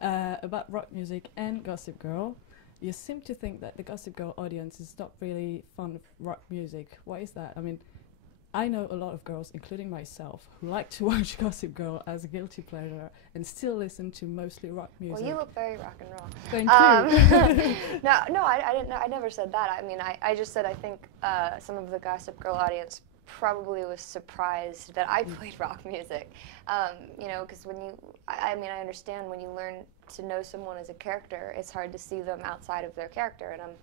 About rock music and Gossip Girl. You seem to think that the Gossip Girl audience is not really fond of rock music. Why is that? I mean, I know a lot of girls, including myself, who like to watch Gossip Girl as a guilty pleasure and still listen to mostly rock music. Well, you look very rock and roll. Thank you. No, I didn't. I never said that. I mean, I just said I think some of the Gossip Girl audience probably was surprised that I played rock music. You know, because when you, I mean, I understand when you learn to know someone as a character, it's hard to see them outside of their character, and I'm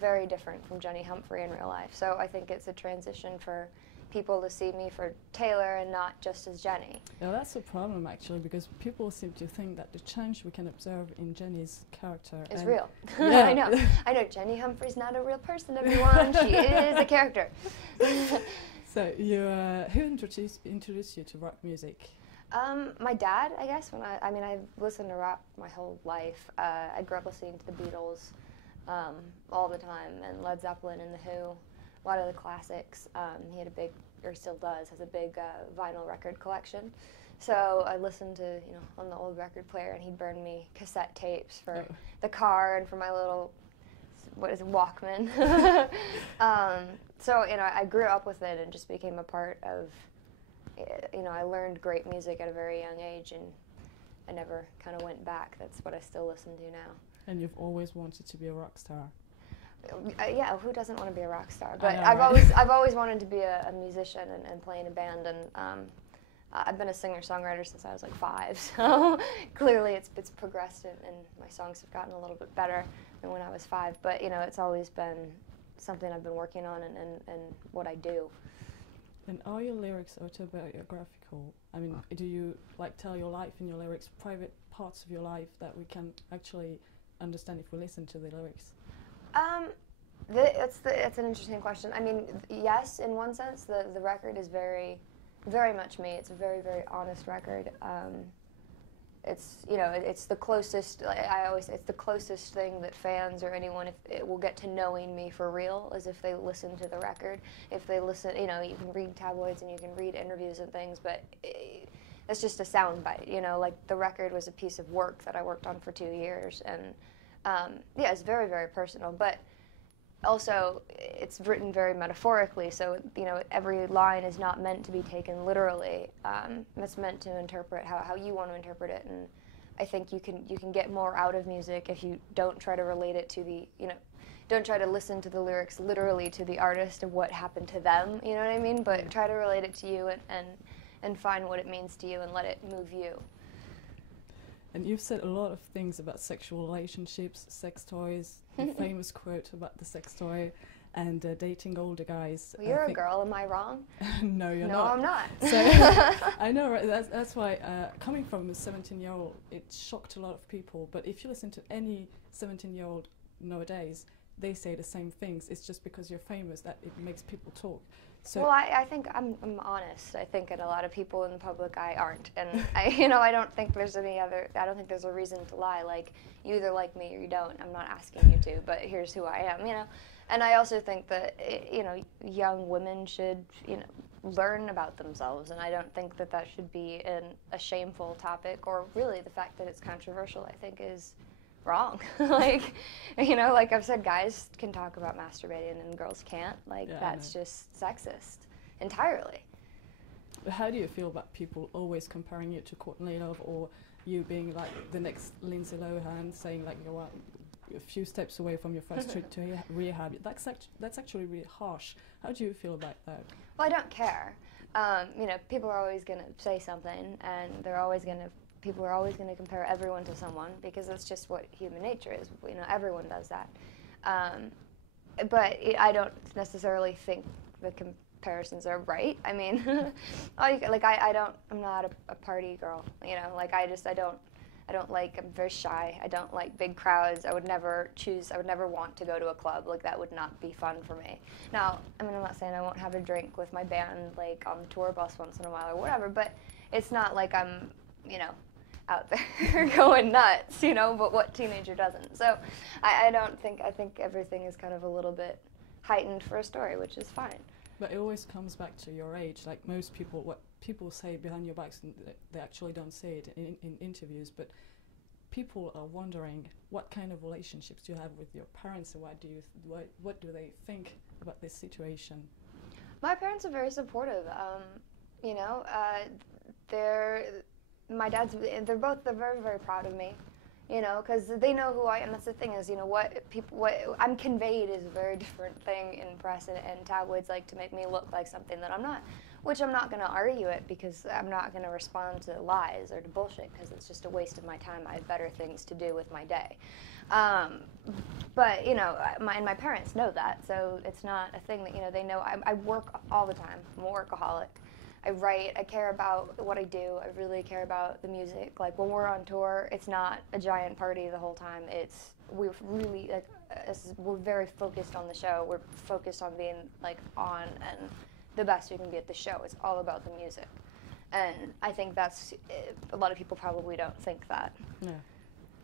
very different from Jenny Humphrey in real life. So I think it's a transition for people to see me for Taylor and not just as Jenny. Yeah, that's a problem actually, because people seem to think that the change we can observe in Jenny's character is real. Yeah. I know. Jenny Humphrey's not a real person, everyone. She is a character. So you, who introduced you to rock music? My dad, I guess. I mean, I've listened to rock my whole life. I grew up listening to the Beatles all the time, and Led Zeppelin and The Who. A lot of the classics. He had a big, or still does, has a big vinyl record collection. So I listened to, you know, on the old record player, and he'd burn me cassette tapes for the car and for my little, what is it, Walkman. So, you know, I grew up with it and just became a part of, you know, I learned great music at a very young age, and I never kind of went back. That's what I still listen to now. And you've always wanted to be a rock star? Yeah, who doesn't want to be a rock star? But know, I've always wanted to be a musician and play in a band, and I've been a singer-songwriter since I was like 5. So clearly, it's progressed, and my songs have gotten a little bit better than when I was 5. But you know, it's always been something I've been working on, and what I do. And are your lyrics autobiographical? I mean, do you like tell your life in your lyrics, private parts of your life that we can actually understand if we listen to the lyrics? It's an interesting question. I mean, yes, in one sense, the record is very, very much me. It's a very, very honest record. It's, you know, it's the closest. It's the closest thing that fans or anyone will get to knowing me for real, is if they listen to the record. If they listen, you know, you can read tabloids and you can read interviews and things, but it's just a soundbite. You know, like the record was a piece of work that I worked on for 2 years, and yeah, it's very, very personal, but also it's written very metaphorically, so, you know, every line is not meant to be taken literally. It's meant to interpret how you want to interpret it, and I think you can get more out of music if you don't try to relate it to the, you know, don't try to listen to the lyrics literally to the artist of what happened to them, you know what I mean? But try to relate it to you, and find what it means to you and let it move you. And you've said a lot of things about sexual relationships, sex toys, the famous quote about the sex toy, and dating older guys. Well, you're a girl, am I wrong? No, you're not. No, I'm not. So, I know, right? That's why, coming from a 17-year-old, it shocked a lot of people. But if you listen to any 17-year-old nowadays, they say the same things. It's just because you're famous that it makes people talk. So well, I think I'm honest. I think that a lot of people in the public eye aren't, and you know, I don't think there's I don't think there's a reason to lie. Like, you either like me or you don't. I'm not asking you to, but here's who I am. You know, and I also think that, you know, young women should, you know, learn about themselves, and I don't think that should be a shameful topic, or really the fact that it's controversial, I think, is wrong. Like, you know, like I've said, guys can talk about masturbating and girls can't. Like, yeah, that's just sexist entirely. But how do you feel about people always comparing you to Courtney Love, or you being like the next Lindsay Lohan, saying like you're a few steps away from your first trip to rehab? That's actually really harsh. How do you feel about that? Well, I don't care. You know, people are always going to say something, and people are always going to compare everyone to someone, because that's just what human nature is. You know, everyone does that. But I don't necessarily think the comparisons are right. I mean, like I'm not a party girl. You know, like I don't like, I'm very shy. I don't like big crowds. I would never want to go to a club. Like, that would not be fun for me. Now, I mean, I'm not saying I won't have a drink with my band, like, on the tour bus once in a while or whatever, but it's not like I'm, you know, out there going nuts, you know, but what teenager doesn't? So I think everything is kind of a little bit heightened for a story, which is fine. But it always comes back to your age. Like, most people, what people say behind your backs, they actually don't say it in interviews, but people are wondering what kind of relationships you have with your parents, and what do they think about this situation? My parents are very supportive. You know, they're very, very proud of me. You know, because they know who I am. That's the thing is, you know, what I'm conveyed is a very different thing in press and tabloids like to make me look like something that I'm not, which I'm not going to argue it because I'm not going to respond to lies or to bullshit because it's just a waste of my time. I have better things to do with my day. But, you know, my parents know that, so it's not a thing that, you know, they know. I work all the time. I'm a workaholic. I write, I care about what I do, I really care about the music. Like when we're on tour, it's not a giant party the whole time. We're really, like, we're very focused on the show. We're focused on being, like, on and the best we can be at the show. It's all about the music. And I think that's, a lot of people probably don't think that. Yeah.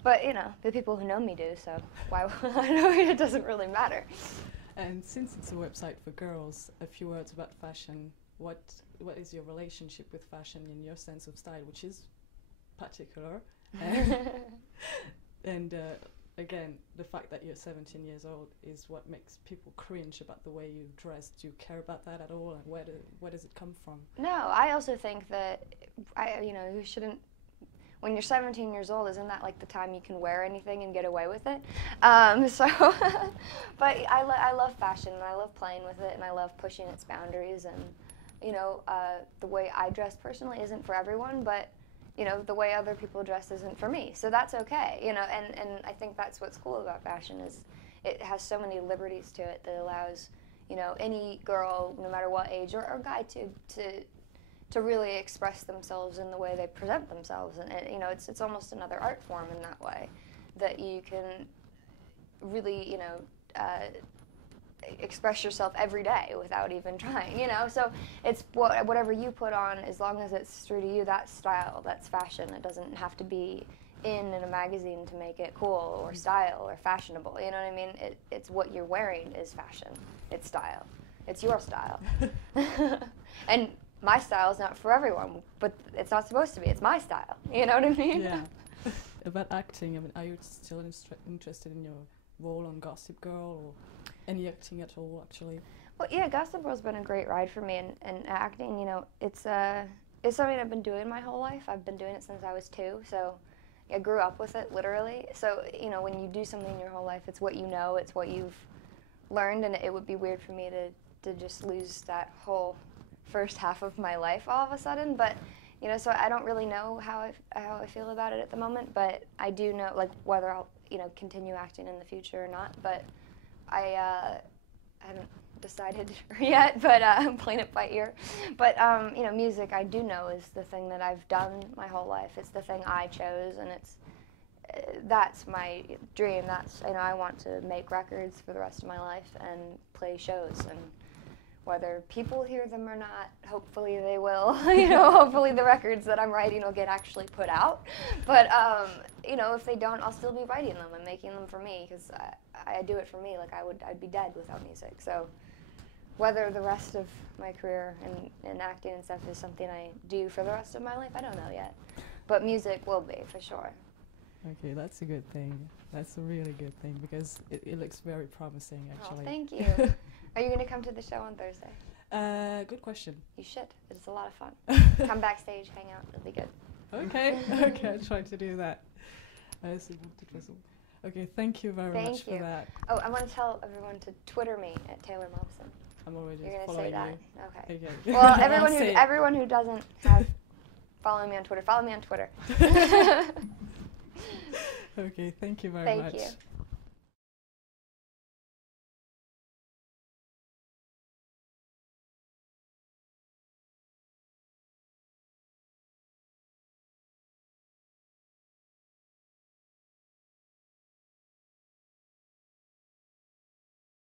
But, you know, the people who know me do, so why, I know it doesn't really matter. And since it's a website for girls, a few words about fashion. What is your relationship with fashion in your sense of style, which is particular? And again, the fact that you're 17 years old is what makes people cringe about the way you dress. Do you care about that at all, and where does it come from? No, I also think that you know, you shouldn't. When you're 17 years old, isn't that like the time you can wear anything and get away with it? But I love fashion, and I love playing with it, and I love pushing its boundaries. And you know, the way I dress personally isn't for everyone, but you know, the way other people dress isn't for me. So that's okay, you know, and I think that's what's cool about fashion is it has so many liberties to it that allows, you know, any girl, no matter what age, or guy to really express themselves in the way they present themselves. And you know, it's almost another art form in that way, that you can really, you know, express yourself every day without even trying, you know. So it's whatever you put on, as long as it's true to you, that's style, that's fashion. It doesn't have to be in a magazine to make it cool or style or fashionable, you know what I mean? It's what you're wearing is fashion. It's style. It's your style. And my style is not for everyone, but it's not supposed to be. It's my style, you know what I mean? Yeah. About acting, I mean, are you still interested in your role on Gossip Girl, or any acting at all, actually? Well, yeah, Gossip Girl's been a great ride for me, and acting, you know, it's something I've been doing my whole life. I've been doing it since I was 2, so I grew up with it, literally. So, you know, when you do something in your whole life, it's what you know, it's what you've learned, and it would be weird for me to just lose that whole first half of my life all of a sudden. But, you know, so I don't really know how I feel about it at the moment, but I do know, like, whether I'll, you know, continue acting in the future or not. But I haven't decided yet, but I'm playing it by ear. But, you know, music, I do know, is the thing that I've done my whole life. It's the thing I chose, and that's my dream. That's, you know, I want to make records for the rest of my life and play shows, and whether people hear them or not, hopefully they will. You know, hopefully the records that I'm writing will get actually put out. But, you know, if they don't, I'll still be writing them and making them for me, because I do it for me. Like, I'd be dead without music. So whether the rest of my career in acting and stuff is something I do for the rest of my life, I don't know yet. But music will be, for sure. Okay, that's a good thing. That's a really good thing, because it looks very promising, actually. Oh, thank you. Are you going to come to the show on Thursday? Good question. You should. It's a lot of fun. Come backstage, hang out. It'll be good. Okay. Okay, I'll try to do that. Okay, thank you very much for that. Oh, I want to tell everyone to Twitter me at Taylor Momsen. I'm already You're going to following say that? you. Okay. Okay. Well, everyone who doesn't have follow me on Twitter, follow me on Twitter. Okay, thank you very much. Thank you.